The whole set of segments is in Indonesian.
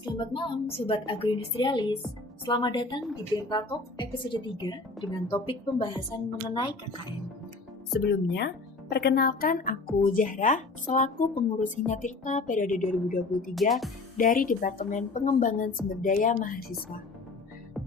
Selamat malam Sobat Agroindustrialis. Selamat datang di Tirta Talk episode 3 dengan topik pembahasan mengenai KKN. Sebelumnya, perkenalkan aku Zahra selaku pengurus Hina Tirta periode 2023 dari Departemen Pengembangan Sumber Daya Mahasiswa.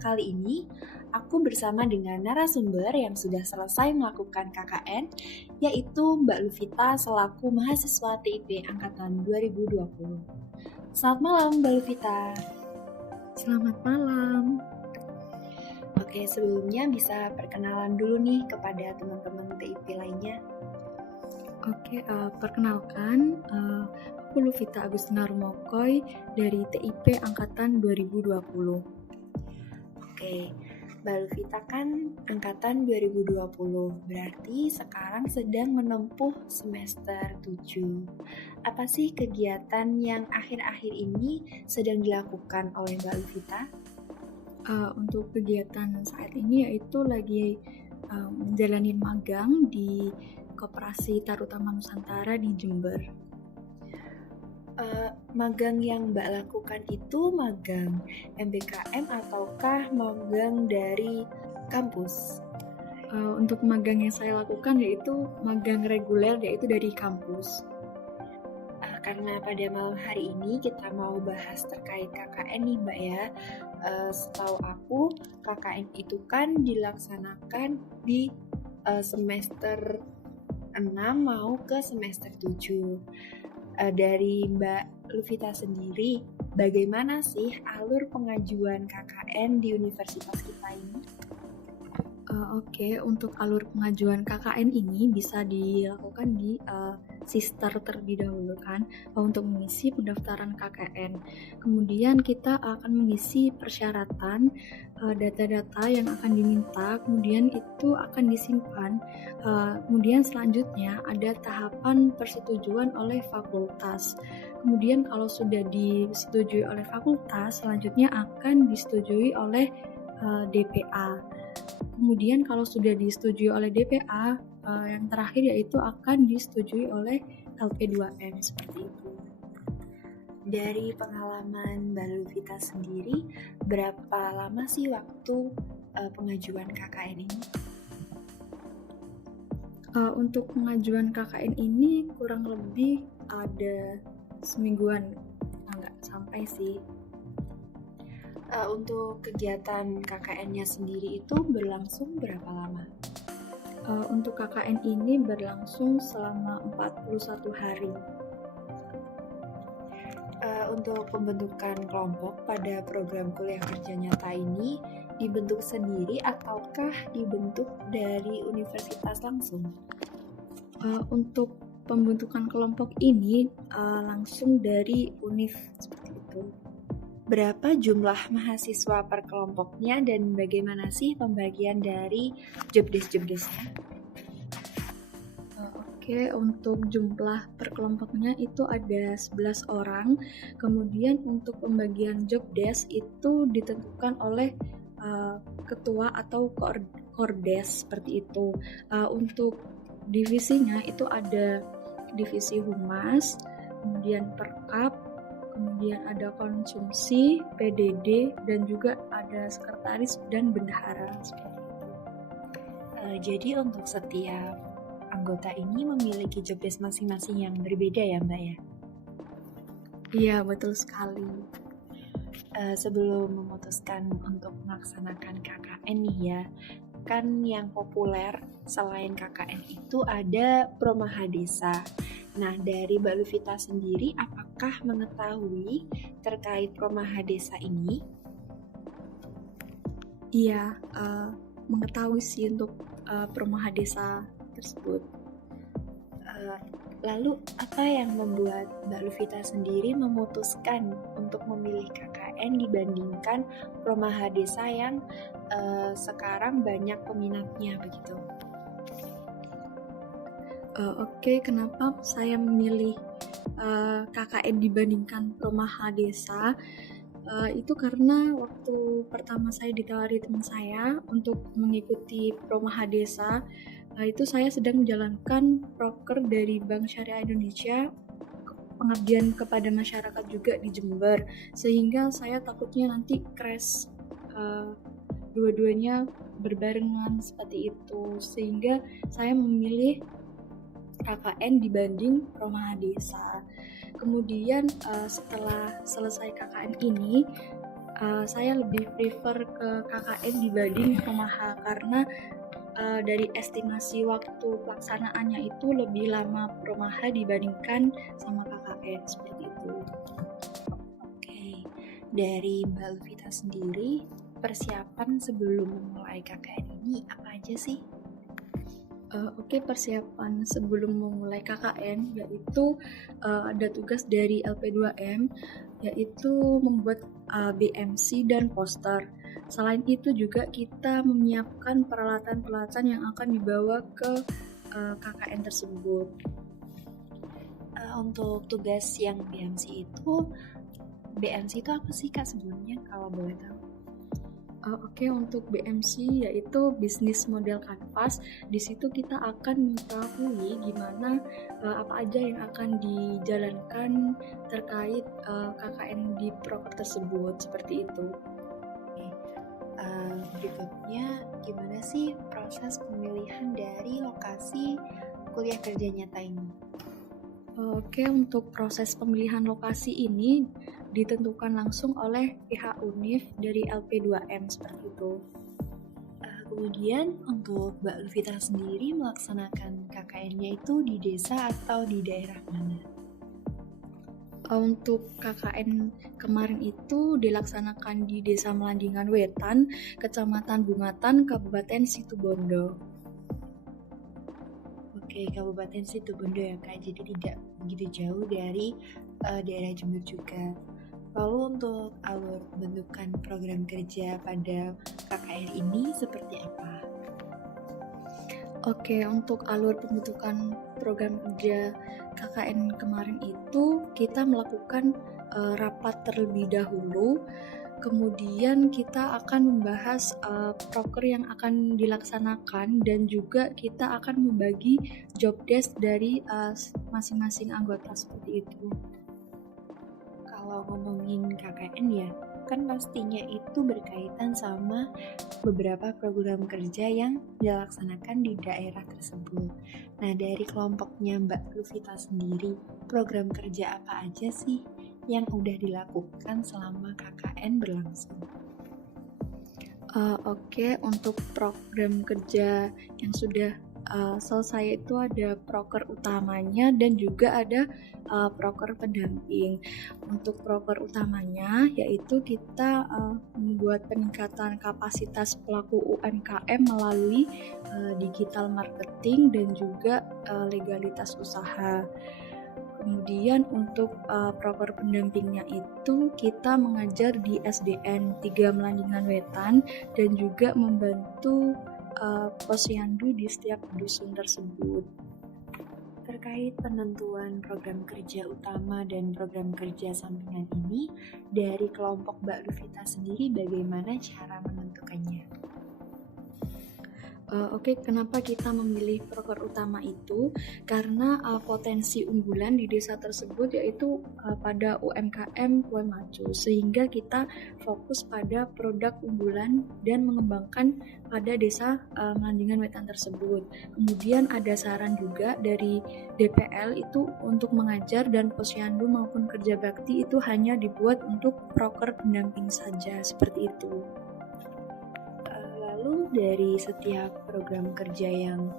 Kali ini, aku bersama dengan narasumber yang sudah selesai melakukan KKN, yaitu Mbak Luvita selaku mahasiswa TIP Angkatan 2020. Selamat malam Mbak Luvita. Selamat malam. Oke, sebelumnya bisa perkenalan dulu nih kepada teman-teman TIP lainnya. Oke, perkenalkan, aku Luvita Agustina Rumokoy dari TIP Angkatan 2020. Oke, Mbak Luvita kan Angkatan 2020, berarti sekarang sedang menempuh semester 7. Apa sih kegiatan yang akhir-akhir ini sedang dilakukan oleh Mbak Luvita? Untuk kegiatan saat ini yaitu lagi menjalani magang di Koperasi Tarutama Nusantara di Jember. Magang yang Mbak lakukan itu magang MBKM ataukah magang dari kampus? Untuk magang yang saya lakukan yaitu magang reguler, yaitu dari kampus. Karena pada malam hari ini kita mau bahas terkait KKN nih Mbak ya. Setahu aku KKN itu kan dilaksanakan di semester 6 mau ke semester 7. Dari Mbak Luvita sendiri, bagaimana sih alur pengajuan KKN di universitas kita ini? Oke, untuk alur pengajuan KKN ini bisa dilakukan di Sister terlebih dahulu kan, untuk mengisi pendaftaran KKN. Kemudian kita akan mengisi persyaratan, data-data yang akan diminta, kemudian itu akan disimpan. Kemudian selanjutnya ada tahapan persetujuan oleh fakultas. Kemudian kalau sudah disetujui oleh fakultas, selanjutnya akan disetujui oleh DPA. Kemudian kalau sudah disetujui oleh DPA, yang terakhir yaitu akan disetujui oleh LP2M seperti itu. Dari pengalaman Mbak Luvita sendiri, berapa lama sih waktu pengajuan KKN ini? Untuk pengajuan KKN ini kurang lebih ada semingguan, nggak sampai sih. Untuk kegiatan KKN-nya sendiri itu berlangsung berapa lama? Untuk KKN ini berlangsung selama 41 hari. Untuk pembentukan kelompok pada program kuliah kerja nyata ini dibentuk sendiri ataukah dibentuk dari universitas langsung? Untuk pembentukan kelompok ini langsung dari univ seperti itu. Berapa jumlah mahasiswa per kelompoknya dan bagaimana sih pembagian dari jobdesk-jobdesknya? Oke, untuk jumlah per kelompoknya itu ada 11 orang. Kemudian untuk pembagian jobdesk itu ditentukan oleh ketua atau kordes seperti itu. Untuk divisinya itu ada divisi humas, kemudian perkap, kemudian ada konsumsi, PDD, dan juga ada sekretaris dan bendahara seperti itu. Jadi untuk setiap anggota ini memiliki jobdesk masing-masing yang berbeda ya Mbak ya? Iya, betul sekali. Sebelum memutuskan untuk melaksanakan KKN nih ya, kan yang populer selain KKN itu ada Promaha Desa. Nah, dari Mbak Luvita sendiri, apakah mengetahui terkait Promaha Desa ini? Iya, mengetahui sih untuk Promaha Desa tersebut. Lalu, apa yang membuat Mbak Luvita sendiri memutuskan untuk memilih KKN dibandingkan Promaha Desa yang sekarang banyak peminatnya begitu? Oke, kenapa saya memilih KKN dibandingkan Promaha Desa? Itu karena waktu pertama saya ditawari teman saya untuk mengikuti Promaha Desa, itu saya sedang menjalankan proker dari Bank Syariah Indonesia pengabdian kepada masyarakat juga di Jember, sehingga saya takutnya nanti crash dua-duanya berbarengan seperti itu, sehingga saya memilih KKN dibanding Perumahan Desa. Kemudian setelah selesai KKN ini, saya lebih prefer ke KKN dibanding Perumaha karena dari estimasi waktu pelaksanaannya itu lebih lama Perumaha dibandingkan sama KKN seperti itu. Oke, dari Mbak Luvita sendiri, persiapan sebelum memulai KKN ini apa aja sih? Oke, persiapan sebelum memulai KKN yaitu ada tugas dari LP2M yaitu membuat BMC dan poster. Selain itu juga kita menyiapkan peralatan-peralatan yang akan dibawa ke KKN tersebut. Untuk tugas yang BMC itu apa sih Kak sebelumnya kalau boleh tahu? Oke, untuk BMC yaitu Business Model Canvas. Di situ kita akan mengetahui gimana apa aja yang akan dijalankan terkait KKN di proker tersebut, seperti itu. Berikutnya, gimana sih proses pemilihan dari lokasi kuliah kerja nyata ini? Oke, untuk proses pemilihan lokasi ini ditentukan langsung oleh pihak UNIF dari LP2M seperti itu. Kemudian untuk Mbak Luvita sendiri melaksanakan KKN-nya itu di desa atau di daerah mana? Untuk KKN kemarin itu dilaksanakan di Desa Melandingan Wetan, Kecamatan Bungatan, Kabupaten Situbondo. Oke, Kabupaten Situbondo ya Kak, jadi tidak begitu jauh dari daerah Jember juga. Lalu untuk alur pembentukan program kerja pada KKN ini seperti apa? Oke, untuk alur pembentukan program kerja KKN kemarin itu kita melakukan rapat terlebih dahulu. Kemudian kita akan membahas proker yang akan dilaksanakan dan juga kita akan membagi job desk dari masing-masing anggota seperti itu. Kalau ngomongin KKN ya, kan pastinya itu berkaitan sama beberapa program kerja yang dilaksanakan di daerah tersebut. Nah, dari kelompoknya Mbak Luvita sendiri, program kerja apa aja sih yang udah dilakukan selama KKN berlangsung? Oke, untuk program kerja yang sudah selesai itu ada proker utamanya dan juga ada proker pendamping. Untuk proker utamanya yaitu kita membuat peningkatan kapasitas pelaku UMKM melalui digital marketing dan juga legalitas usaha. Kemudian untuk proker pendampingnya itu kita mengajar di SDN 3 Melandingan Wetan dan juga membantu posyandu di setiap dusun tersebut. Terkait penentuan program kerja utama dan program kerja sampingan ini, dari kelompok Mbak Luvita sendiri bagaimana cara menentukannya? Oke, kenapa kita memilih proker utama itu? Karena potensi unggulan di desa tersebut yaitu pada UMKM kue maju, sehingga kita fokus pada produk unggulan dan mengembangkan pada desa Melandingan Wetan tersebut. Kemudian ada saran juga dari DPL itu untuk mengajar dan posyandu maupun kerja bakti itu hanya dibuat untuk proker pendamping saja, seperti itu. Lalu dari setiap program kerja yang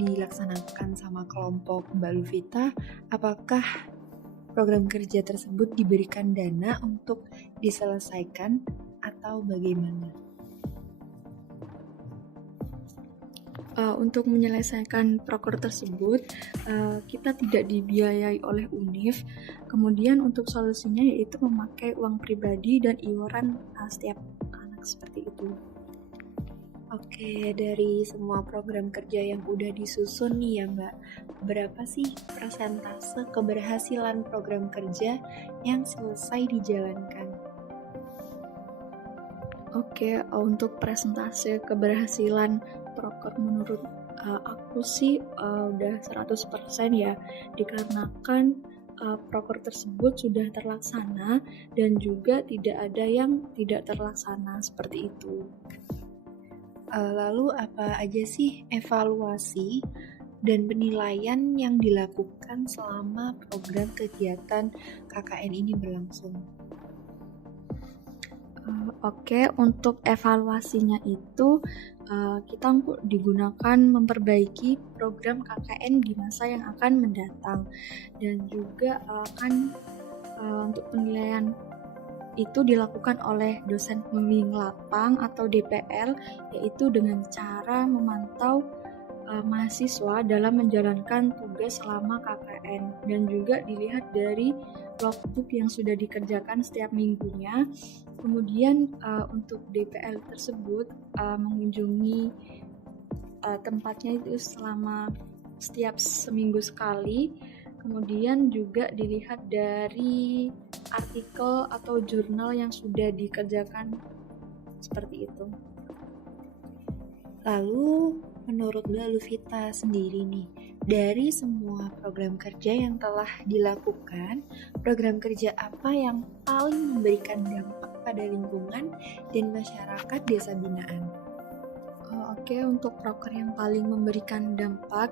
dilaksanakan sama kelompok Mbak Luvita, apakah program kerja tersebut diberikan dana untuk diselesaikan atau bagaimana? Untuk menyelesaikan proker tersebut, kita tidak dibiayai oleh UNIF. Kemudian untuk solusinya yaitu memakai uang pribadi dan iuran setiap anak seperti itu. Oke, dari semua program kerja yang udah disusun nih ya Mbak, berapa sih persentase keberhasilan program kerja yang selesai dijalankan? Oke, untuk persentase keberhasilan proker menurut aku sih udah 100% ya, dikarenakan proker tersebut sudah terlaksana dan juga tidak ada yang tidak terlaksana seperti itu. Lalu apa aja sih evaluasi dan penilaian yang dilakukan selama program kegiatan KKN ini berlangsung? Oke, untuk evaluasinya itu kita digunakan memperbaiki program KKN di masa yang akan mendatang, dan juga untuk penilaian itu dilakukan oleh dosen pembimbing lapang atau DPL, yaitu dengan cara memantau mahasiswa dalam menjalankan tugas selama KKN, dan juga dilihat dari logbook yang sudah dikerjakan setiap minggunya. Kemudian untuk DPL tersebut mengunjungi tempatnya itu selama setiap seminggu sekali. Kemudian juga dilihat dari artikel atau jurnal yang sudah dikerjakan, seperti itu. Lalu menurut Mbak Luvita sendiri nih, dari semua program kerja yang telah dilakukan, program kerja apa yang paling memberikan dampak pada lingkungan dan masyarakat desa binaan? Oke, untuk proker yang paling memberikan dampak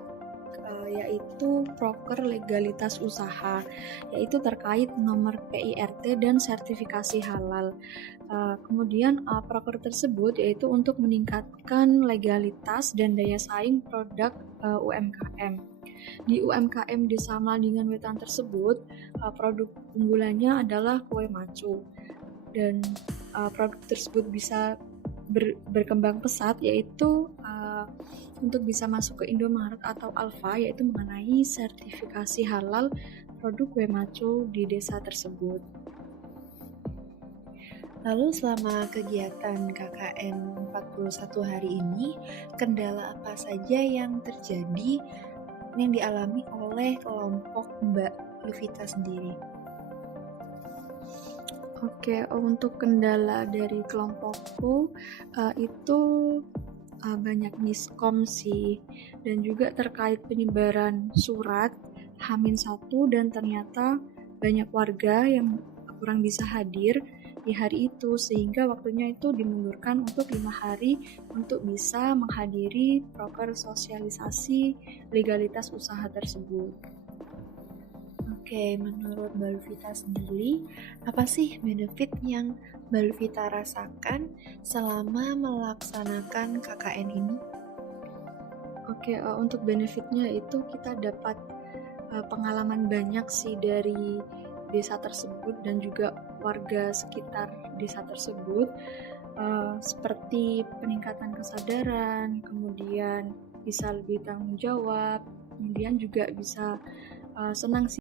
yaitu proker legalitas usaha, yaitu terkait nomor PIRT dan sertifikasi halal. Kemudian proker tersebut yaitu untuk meningkatkan legalitas dan daya saing produk UMKM. Di UMKM Desa Melandingan Wetan tersebut, produk unggulannya adalah kue maco, dan produk tersebut bisa berkembang pesat, yaitu untuk bisa masuk ke Indomaret atau Alfa, yaitu mengenai sertifikasi halal produk kue maco di desa tersebut. Lalu selama kegiatan KKN 41 hari ini, kendala apa saja yang terjadi yang dialami oleh kelompok Mbak Luvita sendiri? Oke, untuk kendala dari kelompokku itu banyak miskom sih, dan juga terkait penyebaran surat H-1, dan ternyata banyak warga yang kurang bisa hadir di hari itu, sehingga waktunya itu dimundurkan untuk 5 hari untuk bisa menghadiri proker sosialisasi legalitas usaha tersebut. Oke, menurut Mbak Luvita sendiri, apa sih benefit yang Mbak Luvita rasakan selama melaksanakan KKN ini? Oke, untuk benefitnya itu kita dapat pengalaman banyak sih dari desa tersebut dan juga warga sekitar desa tersebut, seperti peningkatan kesadaran, kemudian bisa lebih tanggung jawab, kemudian juga bisa senang sih